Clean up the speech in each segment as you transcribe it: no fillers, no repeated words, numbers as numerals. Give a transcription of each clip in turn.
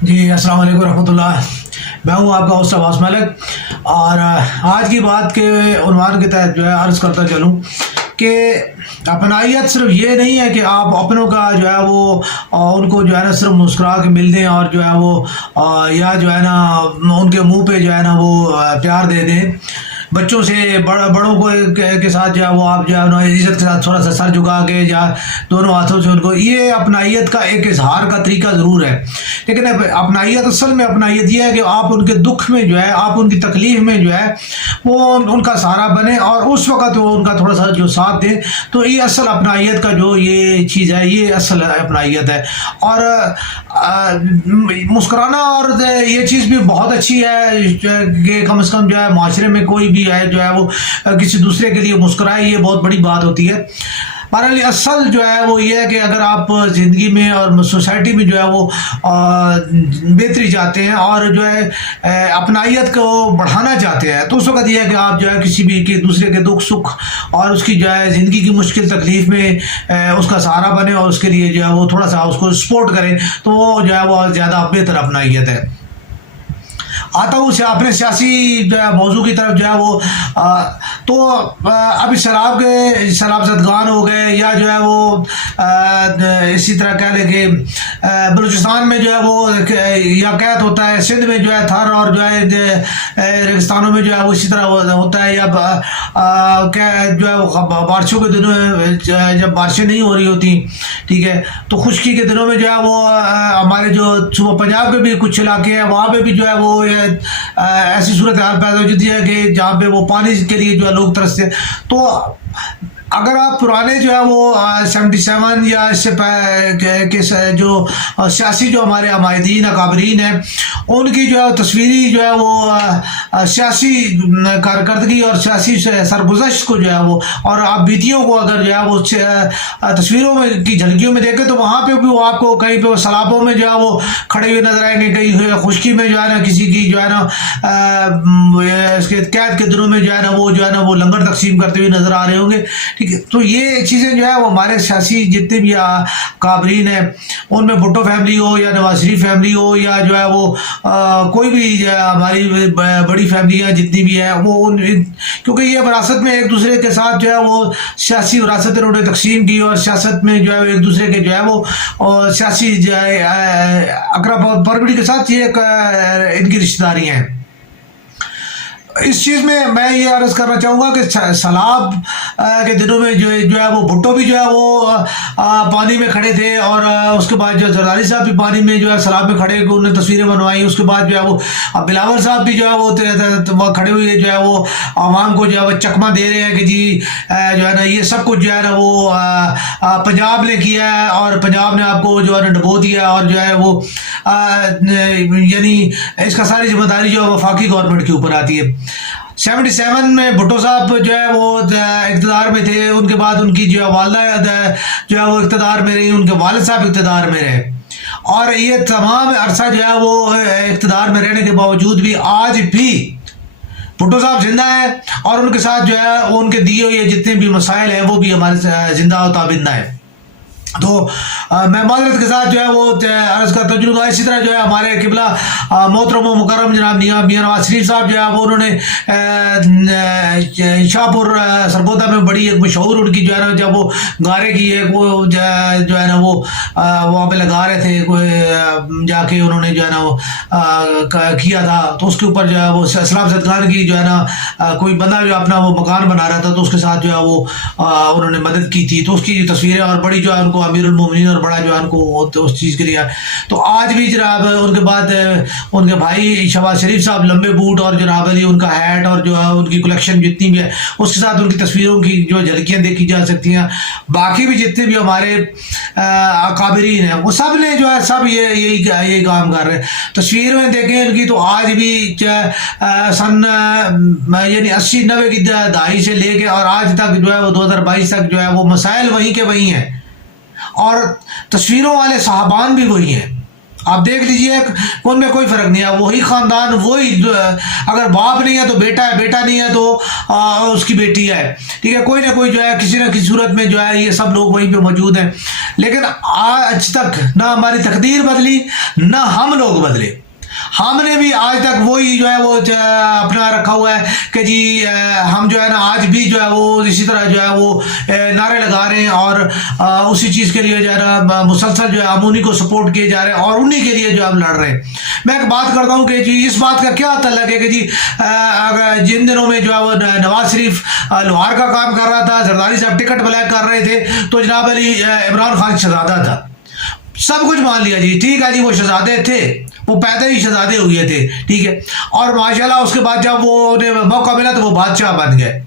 جی السلام علیکم ورحمۃ اللہ. میں ہوں آپ کا ہوسٹ عباس ملک، اور آج کی بات کے عنوان کے تحت جو ہے عرض کرتا چلوں کہ اپنائیت صرف یہ نہیں ہے کہ آپ اپنوں کا جو ہے وہ ان کو جو ہے نا صرف مسکرا کے مل دیں اور جو ہے وہ یا جو ہے نا ان کے منہ پہ جو ہے نا وہ پیار دے دیں. بچوں سے بڑوں کو کے ساتھ جو ہے وہ آپ جو ہے عزت کے ساتھ تھوڑا سا سر جھکا کے یا دونوں ہاتھوں سے ان کو، یہ اپنائیت کا ایک اظہار کا طریقہ ضرور ہے. لیکن اپنائیت اصل میں اپنائیت یہ ہے کہ آپ ان کے دکھ میں جو ہے، آپ ان کی تکلیف میں جو ہے وہ ان کا سہارا بنے اور اس وقت وہ ان کا تھوڑا سا جو ساتھ دے. تو یہ اصل اپنائیت کا جو یہ چیز ہے، یہ اصل اپنائیت ہے. اور مسکرانا اور یہ چیز بھی بہت اچھی ہے کہ کم از کم جو ہے معاشرے میں کوئی بھی ہے جو ہے وہ کسی دوسرے کے لیے مسکرائے، یہ بہت بڑی بات ہوتی ہے. بہرحال اصل جو ہے وہ یہ ہے کہ اگر آپ زندگی میں اور سوسائٹی میں جو ہے وہ بہتری چاہتے ہیں اور جو ہے اپنائیت کو بڑھانا چاہتے ہیں، تو اس وقت یہ ہے کہ آپ جو ہے کسی بھی کے دوسرے کے دکھ سکھ اور اس کی جو ہے زندگی کی مشکل تکلیف میں اس کا سہارا بنے اور اس کے لیے جو ہے وہ تھوڑا سا اس کو سپورٹ کریں، تو وہ جو ہے وہ زیادہ بہتر اپنائیت ہے. آتا ہوں اپنے سیاسی جو ہے موضوع کی طرف جو ہے وہ تو ابھی شراب زدگان ہو گئے، یا جو ہے وہ اسی طرح کہہ لیں کہ بلوچستان میں جو ہے وہ یا قید ہوتا ہے، سندھ میں جو ہے تھر اور جو ہے ریگستانوں میں جو ہے وہ اسی طرح ہوتا ہے، یا جو ہے وہ بارشوں کے دنوں میں جب بارشیں نہیں ہو رہی ہوتی، ٹھیک ہے، تو خشکی کے دنوں میں جو ہے وہ ہمارے جو صوبہ پنجاب کے بھی کچھ علاقے ہیں وہاں پہ بھی جو ہے وہ ایسی صورتحال پیدا ہو جاتی ہے کہ جہاں پہ وہ پانی کے لیے جو ہے لوگ ترستے ہیں. تو اگر آپ پرانے جو ہے وہ 77 یا اس سے جو سیاسی جو ہمارے عمائدین اکابرین ہیں ان کی جو ہے تصویری جو ہے وہ سیاسی کارکردگی اور سیاسی سرگزشت کو جو ہے وہ اور آپ بیتیوں کو اگر جو ہے وہ تصویروں میں کی جھلکیوں میں دیکھیں تو وہاں پہ بھی وہ آپ کو کہیں پہ سیلابوں میں جو ہے وہ کھڑے ہوئے نظر آئیں گے، کہیں خشکی میں جو ہے نا کسی کی جو ہے نا اس کے قید کے دنوں میں جو ہے نا وہ لنگر تقسیم کرتے ہوئے نظر آ رہے ہوں گے. ٹھیک ہے، تو یہ چیزیں جو ہے وہ ہمارے سیاسی جتنے بھی کابرین ہیں ان میں بھٹو فیملی ہو یا نواز شریف فیملی ہو یا جو ہے وہ کوئی بھی جو ہے ہماری بڑی فیملیاں جتنی بھی ہیں وہ کیونکہ یہ وراثت میں ایک دوسرے کے ساتھ جو ہے وہ سیاسی وراثت انہوں نے تقسیم کی اور سیاست میں جو ہے ایک دوسرے کے جو ہے وہ سیاسی جو ہے اقرب پرگڑی کے ساتھ یہ ان کی رشتہ داری ہیں. اس چیز میں یہ عرض کرنا چاہوں گا کہ سیلاب کے دنوں میں جو ہے وہ بھٹو بھی جو ہے وہ پانی میں کھڑے تھے، اور اس کے بعد جو زرداری صاحب بھی پانی میں جو ہے سیلاب میں کھڑے انہوں نے تصویریں بنوائی. اس کے بعد جو ہے وہ بلاول صاحب بھی جو ہے وہ کھڑے ہوئے جو ہے وہ عوام کو جو ہے وہ چکمہ دے رہے ہیں کہ جی جو ہے نا یہ سب کچھ جو ہے نا وہ پنجاب نے کیا ہے اور پنجاب نے آپ کو جو ہے نا ڈبو دیا، اور جو ہے وہ یعنی اس کا ساری ذمہ داری جو ہے وفاقی گورنمنٹ کے اوپر آتی ہے. 77 میں بھٹو صاحب جو ہے وہ اقتدار میں تھے، ان کے بعد ان کی جو ہے والدہ جو ہے وہ اقتدار میں رہی، ان کے والد صاحب اقتدار میں رہے، اور یہ تمام عرصہ جو ہے وہ اقتدار میں رہنے کے باوجود بھی آج بھی بھٹو صاحب زندہ ہیں، اور ان کے ساتھ جو ہے ان کے دیے ہوئے جتنے بھی مسائل ہیں وہ بھی ہمارے زندہ و تابندہ ہیں. تو میں معذرت کے ساتھ جو ہے وہ عرض کرتا چلوں گا. اسی طرح جو ہے ہمارے قبلہ محترم و مکرم جناب میاں نواز شریف صاحب جو ہے وہ انہوں نے شاہ پور سرگودا میں بڑی ایک مشہور ان کی جو ہے نا جب وہ گارے کی ایک وہ جو ہے نا وہ وہاں پہ لگا رہے تھے جا کے انہوں نے جو ہے نا وہ کیا تھا، تو اس کے اوپر جو ہے وہ اسلام زدگان کی جو ہے نا کوئی بندہ جو اپنا وہ مکان بنا رہا تھا تو اس کے ساتھ جو ہے وہ انہوں نے مدد کی تھی، تو اس کی تصویریں اور بڑی جو ہے ان کو امیر المومنین اور بڑا جو ہے ان کو اس چیز کے لیے. تو آج بھی جناب ان کے بعد ان کے بھائی شہباز شریف صاحب لمبے بوٹ اور جناب علی ان کا ہیٹ اور جو ہے ان کی کلیکشن جتنی بھی ہے اس کے ساتھ ان کی تصویروں کی جو جھلکیاں دیکھی جا سکتی ہیں. باقی بھی جتنے بھی ہمارے اکابرین ہیں وہ سب نے جو ہے سب یہی کام کر رہے ہیں. تصویریں دیکھیں ان کی تو آج بھی سن یعنی 80-90 کی دہائی سے لے کے اور آج تک جو ہے وہ 2022 تک جو ہے وہ مسائل وہیں کے وہیں ہیں، اور تصویروں والے صاحبان بھی وہی ہیں. آپ دیکھ لیجئے ان میں کوئی فرق نہیں ہے, وہی خاندان, وہی اگر باپ نہیں ہے تو بیٹا ہے, بیٹا نہیں ہے تو اس کی بیٹی ہے, ٹھیک ہے, کوئی نہ کوئی جو ہے کسی نہ کسی صورت میں جو ہے یہ سب لوگ وہیں پہ موجود ہیں. لیکن آج تک نہ ہماری تقدیر بدلی نہ ہم لوگ بدلے. ہم نے بھی آج تک وہی جو ہے وہ اپنا رکھا ہوا ہے کہ جی ہم جو ہے نا آج بھی جو ہے وہ اسی طرح جو ہے وہ نعرے لگا رہے ہیں اور اسی چیز کے لیے جو ہے نا مسلسل جو ہے ہم انہیں کو سپورٹ کیے جا رہے ہیں اور انہیں کے لیے جو ہم لڑ رہے ہیں. میں ایک بات کرتا ہوں کہ جی اس بات کا کیا تعلق ہے کہ جی جن دنوں میں جو ہے وہ نواز شریف لوہار کا کام کر رہا تھا, زرداری صاحب ٹکٹ بلیک کر رہے تھے, تو جناب علی عمران خان شہزادہ تھا, سب کچھ مان لیا جی, ٹھیک ہے جی, وہ شہزادے تھے, وہ پیدا ہی شہزادے ہوئے تھے, ٹھیک ہے, اور ماشاءاللہ اس کے بعد جب وہ انہیں موقع ملا تو وہ بادشاہ بن گئے.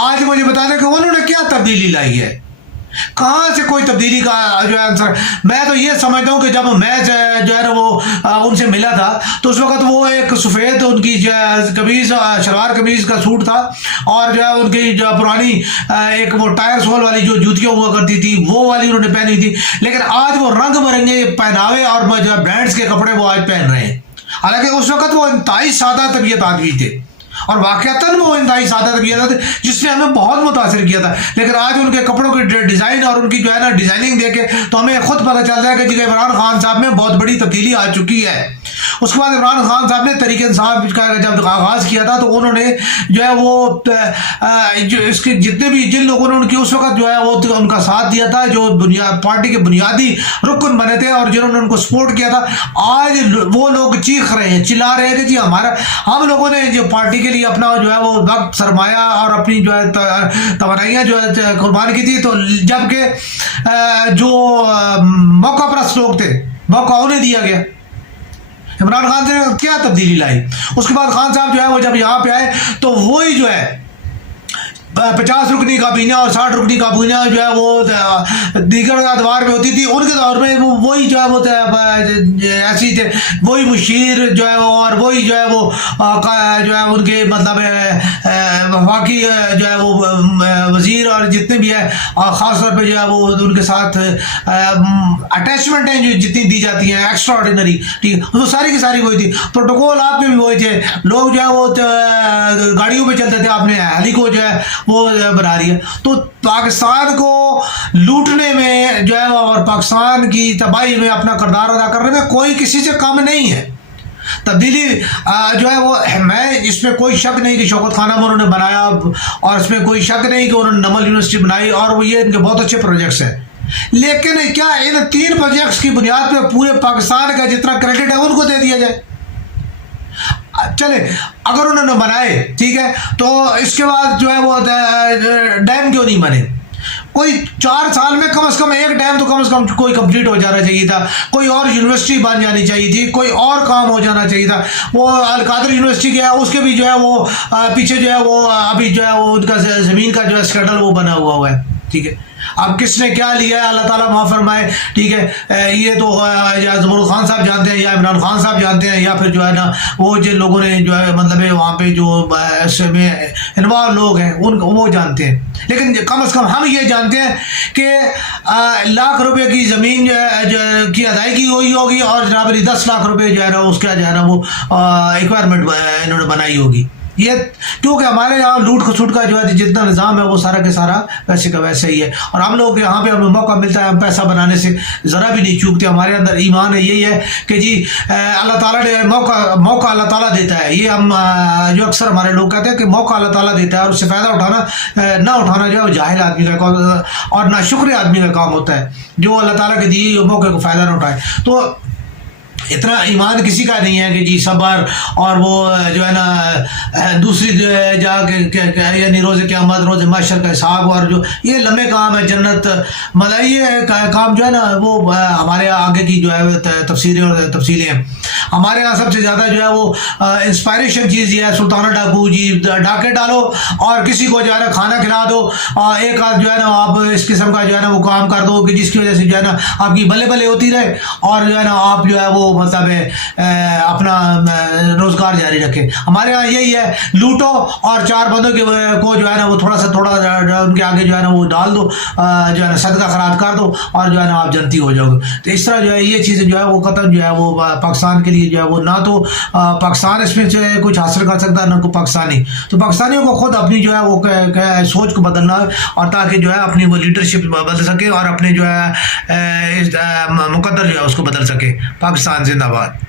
آج مجھے بتا دیں کہ انہوں نے کیا تبدیلی لائی ہے, کہاں سے کوئی تبدیلی کا جو ہے آنسر. میں تو یہ سمجھتا ہوں کہ جب میں جو ہے نا وہ ان سے ملا تھا تو اس وقت وہ ایک سفید ان کی قمیض, شلوار قمیض کا سوٹ تھا, اور جو ہے ان کی جو پرانی ایک وہ ٹائر سول والی جو جوتیاں ہوا کرتی تھی وہ والی انہوں نے پہنی تھی. لیکن آج وہ رنگ برنگے پہناوے اور جو ہے برانڈس کے کپڑے وہ آج پہن رہے ہیں, حالانکہ اس وقت وہ انتہائی سادہ طبیعت آدمی تھے اور واقعتاً وہ انتہائی سادہ طبیعت تھے جس نے ہمیں بہت متاثر کیا تھا. لیکن آج ان کے کپڑوں کی ڈیزائن اور ان کی جو ہے نا ڈیزائننگ دیکھے تو ہمیں خود پتہ چلتا ہے کہ جی عمران خان صاحب میں بہت بڑی تبدیلی آ چکی ہے. اس کے بعد عمران خان صاحب نے تحریک انصاف کا جب آغاز کیا تھا تو انہوں نے جو ہے وہ اس کے جتنے بھی جن لوگوں نے ان کی اس وقت جو ہے وہ ان کا ساتھ دیا تھا, جو پارٹی کے بنیادی رکن بنے تھے اور جنہوں نے ان کو سپورٹ کیا تھا, آج وہ لوگ چیخ رہے ہیں, چلا رہے ہیں کہ جی ہم لوگوں نے جو پارٹی کے لیے اپنا جو ہے وہ وقت, سرمایہ اور اپنی جو ہے توانائیاں جو ہے قربان کی تھی, تو جبکہ جو موقع پرست لوگ تھے موقع انہیں دیا گیا. عمران خان نے کیا تبدیلی لائی؟ اس کے بعد خان صاحب جو ہے وہ جب یہاں پہ آئے تو وہی جو ہے 50 رکنی کابینہ اور 60 رکنی کابینہ جو ہے وہ دیگر ادوار میں ہوتی تھی, ان کے دور میں وہی جو ہے وہ ایسی تھے, وہی مشیر جو ہے اور وہی جو ہے وہ جو ہے ان کے مطلب وفاقی جو ہے وہ وزیر اور جتنے بھی ہیں, خاص طور پہ جو ہے وہ ان کے ساتھ اٹیچمنٹ ہیں جو جتنی دی جاتی ہیں ایکسٹرا آرڈینری, ٹھیک, وہ ساری کی ساری وہی تھی. پروٹوکول آپ کے بھی وہی تھے, لوگ جو ہے وہ گاڑیوں پہ چلتے تھے, آپ نے ہیلی کو جو ہے وہ بنا رہی ہے. تو پاکستان کو لوٹنے میں جو ہے اور پاکستان کی تباہی میں اپنا کردار ادا کرنے میں کوئی کسی سے کم نہیں ہے. تبدیلی جو ہے وہ, میں اس میں کوئی شک نہیں کہ شوکت خانہ میں انہوں نے بنایا, اور اس میں کوئی شک نہیں کہ انہوں نے نمل یونیورسٹی بنائی, اور وہ یہ ان کے بہت اچھے پروجیکٹس ہیں. لیکن کیا ان 3 پروجیکٹس کی بنیاد پہ پورے پاکستان کا جتنا کریڈٹ ہے ان کو دے دیا جائے؟ چلے اگر انہوں نے بنائے, ٹھیک ہے, تو اس کے بعد جو ہے وہ ڈیم کیوں نہیں بنے؟ کوئی 4 سال میں کم از کم ایک ڈیم تو کم از کم کوئی کمپلیٹ ہو جانا چاہیے تھا, کوئی اور یونیورسٹی بن جانی چاہیے تھی, کوئی اور کام ہو جانا چاہیے تھا. وہ القادر یونیورسٹی کیا ہے, اس کے بھی جو ہے وہ پیچھے جو ہے وہ ابھی جو ہے وہ ان کا زمین کا جو ہے اسکینڈل وہ بنا ہوا ہے, ٹھیک ہے. اب کس نے کیا لیا ہے اللہ تعالیٰ معاف فرمائے, ٹھیک ہے, یہ تو یا زمرد خان صاحب جانتے ہیں یا عمران خان صاحب جانتے ہیں, یا پھر جو ہے نا وہ جن لوگوں نے جو ہے مطلب وہاں پہ جو اس میں انوالو لوگ ہیں ان وہ جانتے ہیں. لیکن کم از کم ہم یہ جانتے ہیں کہ لاکھ روپے کی زمین جو کی ادائیگی ہوئی ہوگی, اور جناب علی 10 لاکھ روپے جو ہے نا اس کا جو ہے نا وہ ایکوائرمنٹ انہوں نے بنائی ہوگی. یہ کیونکہ ہمارے یہاں لوٹ کھسوٹ کا جو ہے جتنا نظام ہے وہ سارا کے سارا ویسے کا ویسے ہی ہے, اور ہم لوگ یہاں پہ ہمیں موقع ملتا ہے, ہم پیسہ بنانے سے ذرا بھی نہیں چوکتے. ہمارے اندر ایمان ہے, یہی ہے کہ جی اللہ تعالیٰ نے موقع اللہ تعالیٰ دیتا ہے. یہ ہم جو اکثر ہمارے لوگ کہتے ہیں کہ موقع اللہ تعالیٰ دیتا ہے, اور اس سے فائدہ اٹھانا نہ اٹھانا جو ہے وہ جاہل آدمی کا اور نہ شکر آدمی کا کام ہوتا ہے, جو اللہ تعالیٰ کے دیے موقع کو فائدہ نہ اٹھائے. تو اتنا ایمان کسی کا نہیں ہے کہ جی صبر اور وہ جو ہے نا دوسری جا کے یعنی روز قیامت روز محشر کا حساب, اور جو یہ لمبے کام ہے جنت مطلب یہ کام جو ہے نا وہ ہمارے آگے کی جو ہے تفسیریں اور تفصیلیں ہیں. ہمارے یہاں سب سے زیادہ جو ہے وہ انسپائریشن چیز یہ ہے سلطانہ ڈاکو جی، ڈاکے ڈالو اور کسی کو جو ہے نا کھانا کھلا دو، ایک آدھ جو ہے نا آپ اس قسم کا جو ہے نا وہ کام کر دو کہ جس کی وجہ سے جو ہے نا آپ کی بلے بلے ہوتی رہے اور جو ہے نا آپ جو ہے وہ مطلب اپنا روزگار جاری رکھے. ہمارے یہاں یہی ہے، لوٹو اور چار بندوں کو جو ہے نا وہ تھوڑا ان کے آگے جو ہے نا وہ ڈال دو، جو ہے نا صدقہ خیرات کر دو اور جو ہے نا آپ جنتی ہو جاؤ گے. تو اس طرح جو ہے یہ چیزیں جو ہے وہ قطعاً جو ہے وہ پاکستان کے لیے جو ہے وہ نہ تو پاکستان اس میں جو ہے کچھ حاصل کر سکتا ہے نہ کوئی پاکستانی. تو پاکستانیوں کو خود اپنی جو ہے وہ سوچ کو بدلنا ہے اور تاکہ جو ہے اپنی وہ لیڈرشپ بدل سکے اور اپنے جو ہے مقدر جو ہے اس کو بدل سکے. پاکستان زندہ باد.